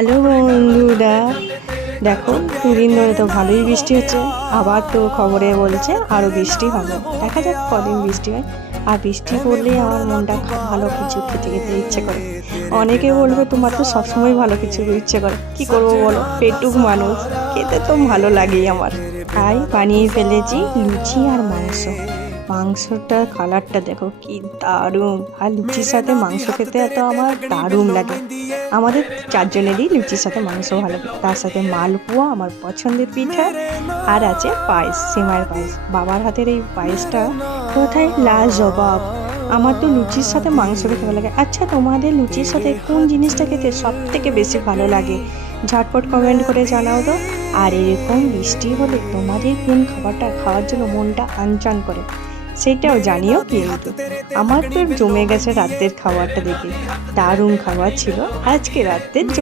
Hello বন্ধুরা, দেখো দুদিন ধরে তো ভালোই বৃষ্টি হচ্ছে। আবার তো খবরে বলছে আরও বৃষ্টি হবে। দেখা যাক কদিন বৃষ্টি হয়। আর বৃষ্টি পড়লেই আমার মনটা ভালো কিছু খেতে খেতে ইচ্ছে করে। অনেকে বলবে তোমার তো সবসময় ভালো কিছু ইচ্ছে করে। কি করবো বলো, পেটুক মানুষ, খেতে তো ভালো লাগেই আমার। তাই বানিয়ে ফেলেছি লুচি আর মাংস। মাংসটার কালারটা দেখো কি দারুণ, আর লুচির সাথে মাংস খেতে তো আমার দারুণ লাগে। আমাদের চারজনেরই লুচির সাথে মাংস ভালো লাগে, তার সাথে মালপোয়া আমার পছন্দের পিঠা, আর আছে পায়েস, সেমাইয়ের পায়েস। বাবার হাতের এই পায়েসটা কোথায় লাজবাব। আমার তো লুচির সাথে মাংস খেতে ভালো লাগে। আচ্ছা, তোমাদের লুচির সাথে কোন জিনিসটা খেতে সব থেকে বেশি ভালো লাগে? ঝটপট কমেন্ট করে জানাও তো। আর এরকম বৃষ্টি হলে তোমাদের কোন খাবারটা খাওয়ার জন্য মনটা আনচান করে সেটাও জানিও কিন্তু। আমার তো জমে গেছে রাতের খাবারটা দেখে, দারুণ খাবার ছিল আজকে রাতের।